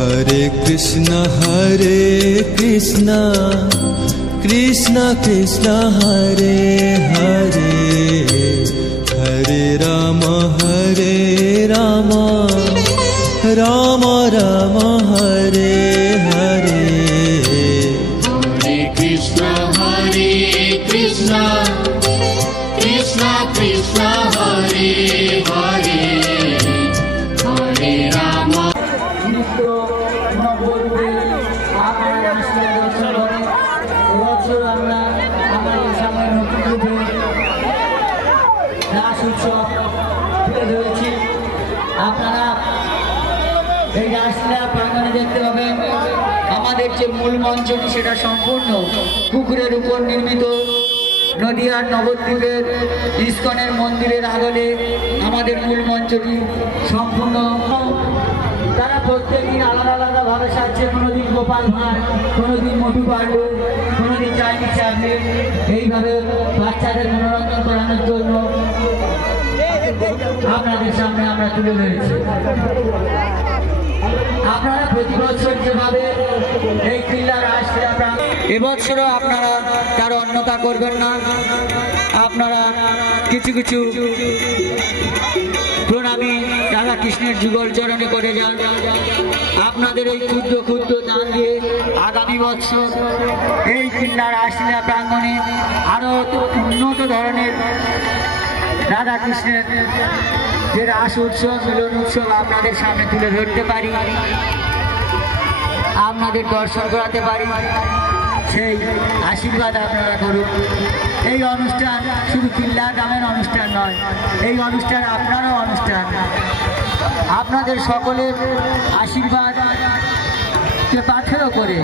हरे कृष्णा कृष्णा कृष्णा हरे हरे, हरे राम राम राम हरे हरे। हरे कृष्णा कृष्णा कृष्णा हरे हरे, हरे राम। রাস উৎসব তুলে ধরেছি। আপনারা এই রাসলীলা প্রাঙ্গণে দেখতে পাবেন আমাদের যে মূল মঞ্চটি সেটা সম্পূর্ণ পুকুরের উপর নির্মিত। নদিয়ার নবদ্বীপের ইস্কনের মন্দিরের আগলে আমাদের মূল মঞ্চটি সম্পূর্ণ। তারা প্রত্যেকদিন আলাদা আলাদা ভাবে সাজছে। কোনোদিন গোপাল ভাঁড়, কোনোদিন মোটু পাণ্ডু, কোনোদিন চাইনিজ চাকলেট। এইভাবে বাচ্চাদের মনোরঞ্জন করানোর জন্য আপনাদের সামনে আমরা তুলে ধরেছি। আপনারা প্রতি বছর যেভাবে এই কিল্লার আসলে এবছরও আপনারা তার অন্যতা করবেন না। আপনারা কিছু কিছু প্রণামী রাধা কৃষ্ণের যুগল চরণে করে যান। আপনাদের এই ক্ষুদ্র ক্ষুদ্র দান দিয়ে আগামী বছর এই কিল্লার আসলীলা প্রাঙ্গণে আরো উন্নত ধরনের রাধা কৃষ্ণের যে রাস উৎসব, মিলন উৎসব আপনাদের সামনে তুলে ধরতে পারি, আপনাদের দর্শন করাতে পারি। সেই আশীর্বাদ আপনারা করুন। এই অনুষ্ঠান শুধু কিল্লার গ্রামের অনুষ্ঠান নয়, এই অনুষ্ঠান আপনারও অনুষ্ঠান। আপনাদের সকলের আশীর্বাদ কে পাথেয় করে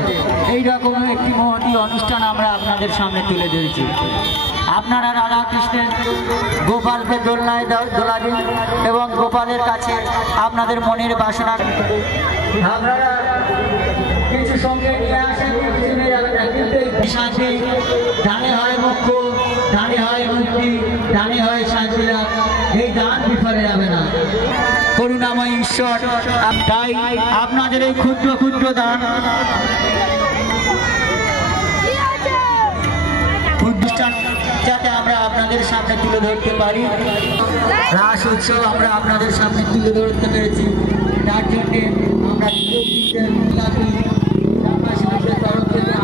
এই রকম একটি মহতি অনুষ্ঠান আমরা আপনাদের সামনে তুলে ধরেছি। আপনারা রাধা কৃষ্ণের গোপালকে দোলনায় দোলাবেন এবং গোপালের কাছে আপনাদের মনের বাসনা আপনারা কিছু সঙ্গে নিয়ে আসেন। শান্তি দানে হয় মুখ্য, দানে হয় মুক্তি, দানে হয় শান্তি লাভ। এই দান বিফলে যাবে না। করুণাময় ঈশ্বর তাই আপনাদের এই ক্ষুদ্র ক্ষুদ্র দান যাতে আমরা আপনাদের সামনে তুলে ধরতে পারি। রাস উৎসব আমরা আপনাদের সামনে তুলে ধরতে পেরেছি, তার জন্যে আমরা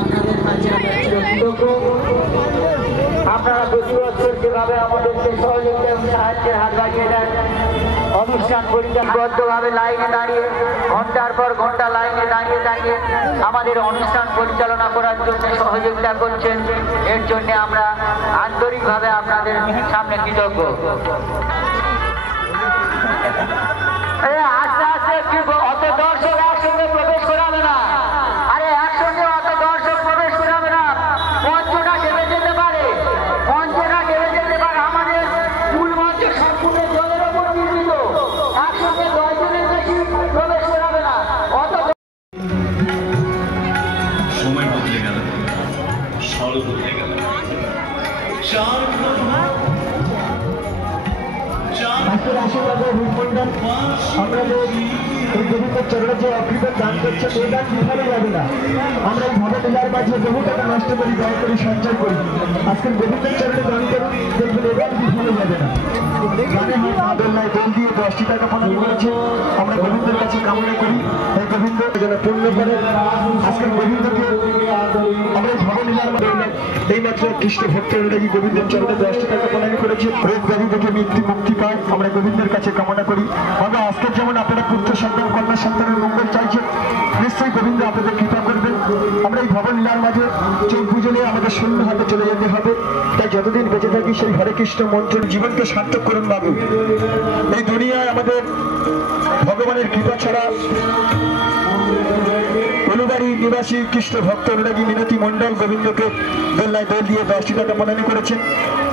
আপনাদের কাছে আপনারা প্রতি বছর যেভাবে আমাদেরকে সহযোগিতা এবং সাহায্যের হাত বাড়িয়ে দেন। অনুষ্ঠান পরিচালনাবদ্ধভাবে লাইনে দাঁড়িয়ে ঘন্টার পর ঘন্টা লাইনে দাঁড়িয়ে আমাদের অনুষ্ঠান পরিচালনা করার জন্য সহযোগিতা করছেন। এর জন্য আমরা আন্তরিকভাবে আপনাদের সামনে কৃতজ্ঞ। আস্তে আস্তে অত দর্শক একসঙ্গে প্রবেশ করাবে না। আরে একসঙ্গে অত দর্শক প্রবেশ করাবে না। মঞ্চটা ঢেলে যেতে পারে, মঞ্চটা ঢেলে যেতে পারে। আমাদের মূল মঞ্চ সম্পূর্ণ জলের ওপর নির্মিত। একসঙ্গে 10 জনের বেশি প্রবেশ করাবে না। অত সময় বদলে গেল, সল বদলে গেল। গোবিন্দের চরণে যে অকৃপণ দান করছে সেই দান বিফলে যাবে না। আমরা এই ভবে লীলার মাঝে বহু টাকা নষ্ট করি, ব্যয় করি, সঞ্চয় করি। আজকের গোবিন্দের চরণে দান করুন, দেখবেন এ দান বিফলে যাবে না। জানে হয় আদল্লায় দোল দিয়ে 10টি টাকা প্রদান করেছে। আমরা গোবিন্দের কাছে কামনা করি এই গোবিন্দ যেন পূর্ণ করে। আজকের গোবিন্দকে আমরা এই ভবে লীলার মাঝে এইমাত্র কৃষ্ণ ভক্ত অনুরাগী গোবিন্দের চরণে 10টি টাকা প্রদান করেছে। রোগ ব্যাধি থেকে মুক্তি পায় আমরা গোবিন্দের কাছে কামনা করি। আমরা আজকের যেমন আপনারা পুত্র সন্তান কন্যা সন্তানের মঙ্গল চাইছেন, নিশ্চয়ই গোবিন্দ আপনাদের কৃপা করবেন। আমরা এই ভবন লীলার মাঝে চোখ বুঝলে আমাদের শূন্য হাতে চলে যেতে হবে। তাই যতদিন বেঁচে থাকি সেই হরে কৃষ্ণ মন্ত্রের জীবনকে সার্থক করুন বাবু। এই দুনিয়ায় আমাদের ভগবানের কৃপা ছাড়া অনুবাড়ি নিবাসী কৃষ্ণ ভক্ত অনুরাগী মিনতি মণ্ডল গোবিন্দকে দোলনায় দোল দিয়ে 10টি টাকা প্রদান করেছেন।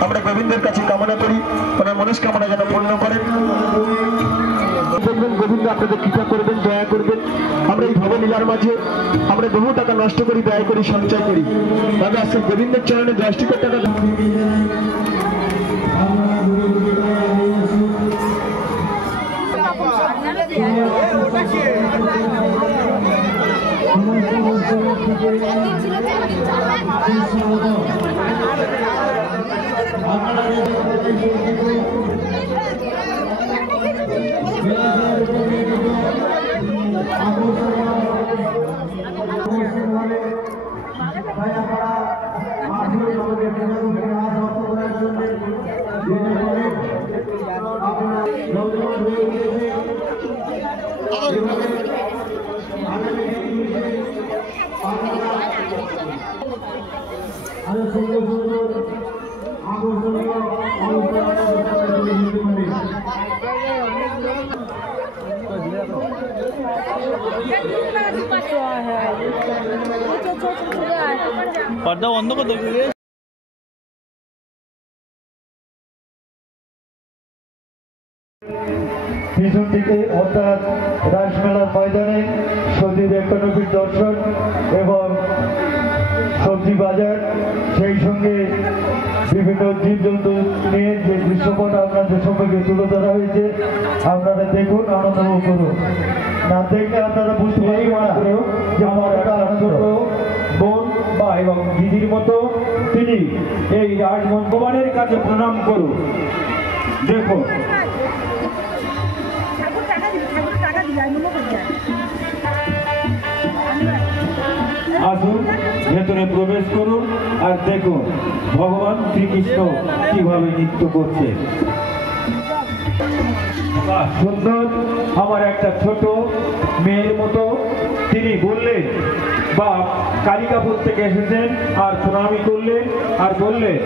আমরা গোবিন্দের কাছে কামনা করি ওনার মনস্কামনা যেন পূর্ণ করেন। দেখবেন গোবিন্দ আপনাদের কৃপা করবেন, দয়া করবেন। আমরা এই ভব লীলার মাঝে আমরা বহু টাকা নষ্ট করি, ব্যয় করি, সঞ্চয় করি। তবে আজকে গোবিন্দের চরণে 10টি টাকা पर्दा बंद कर दो। পিছন দিকে অর্থাৎ রাসমেলার ময়দানে সজীব 91 দর্শন এবং সবজি বাজার, সেই সঙ্গে বিভিন্ন জীবজন্তু নিয়ে যে দৃশ্যপট আপনাদের সম্পর্কে তুলে ধরা হয়েছে, আপনারা দেখুন, আনন্দ করুন। না দেখলে আপনারা বুঝতে পারবেন না যে আমার একটা ছোট বোন বা এবং দিদির মতো তিনি এই ভগবানের কাছে প্রণাম করুন। দেখুন আসুন, ভেতরে প্রবেশ করুন আর দেখুন ভগবান শ্রীকৃষ্ণ কিভাবে নৃত্য করছে। সুন্দর, আমার একটা ছোট মেয়ের মতো তিনি বললেন, বা কালিকাপুর থেকে এসেছেন আর প্রণামী করলেন আর বললেন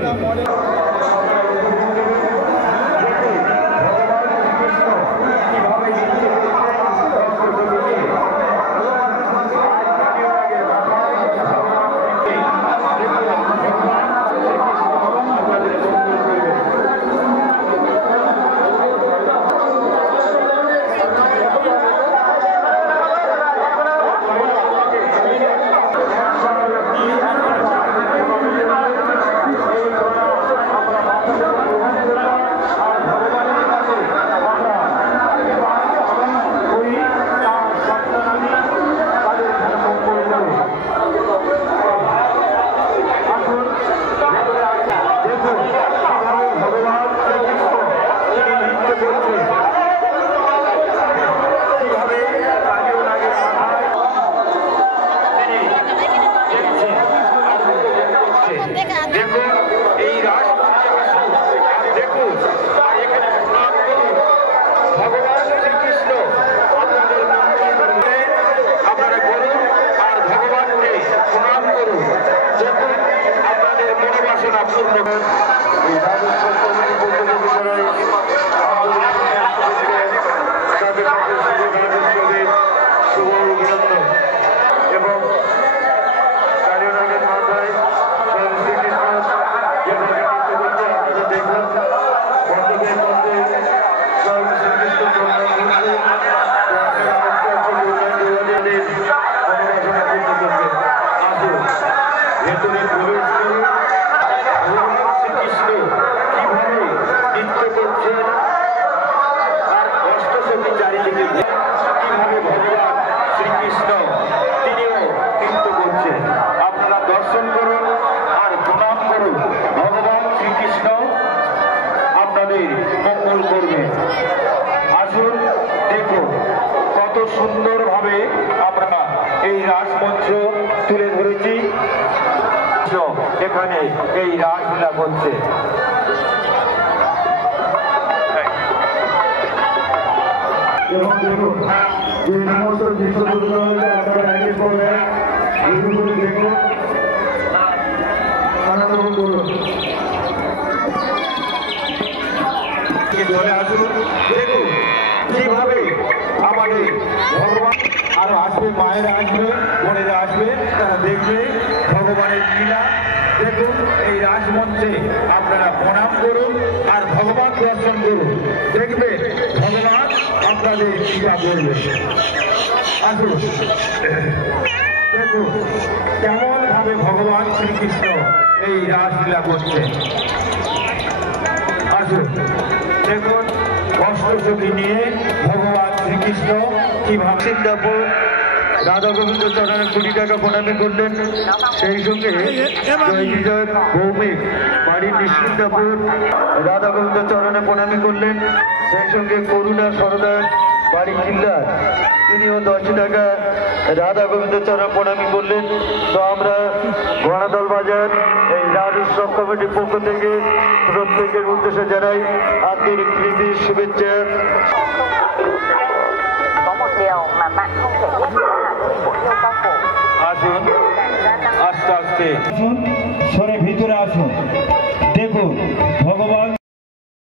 সুন্দরভাবে আমরা এই রাসমঞ্চ তুলে ধরেছি। এখানে এই রাসলীলা করছে। এবং দেখুন যে সমস্ত দৃশ্যগুলো আপনারা দেখুন, আনন্দ করুন। চলে আসুন, দেখুন কিভাবে আমাদের ভগবান আরো আসবে, মায়েরা আসবে, বোনেরা আসবে, তারা দেখবে ভগবানের লীলা। দেখুন এই রাসমঞ্চে আপনারা প্রণাম করুন আর ভগবান দর্শন করুন, দেখবে ভগবান আপনাদের কৃপা করবে। আসুন দেখুন কেমন ভাবে ভগবান শ্রীকৃষ্ণ এই রাসলীলা করছেন। আসুন দেখুন অষ্টসখী নিয়ে ভগবান শ্রীকৃষ্ণ কিভাবে সিঙ্গাপুর রাধা গোবিন্দ চরণে 20 টাকা প্রণামী করলেন। সেই সঙ্গে জয় বিজয় ভৌমিক বাড়ির নিশ্চিন্তাপুর রাধা গোবিন্দ চরণে প্রণামী করলেন। সেই সঙ্গে করুণা সরদার বাড়ি কিল্লার তিনিও 10 টাকা রাধা গোবিন্দ চরণ প্রণামী করলেন। তো আমরা ঘোড়াদল বাজার এই রাজ উৎসব কমিটির পক্ষ থেকে প্রত্যেকের উদ্দেশ্যে জানাই আন্তরিক প্রীতি শুভেচ্ছা। আসুন আস্তে আস্তে আসুন, সরে ভিতরে আসুন।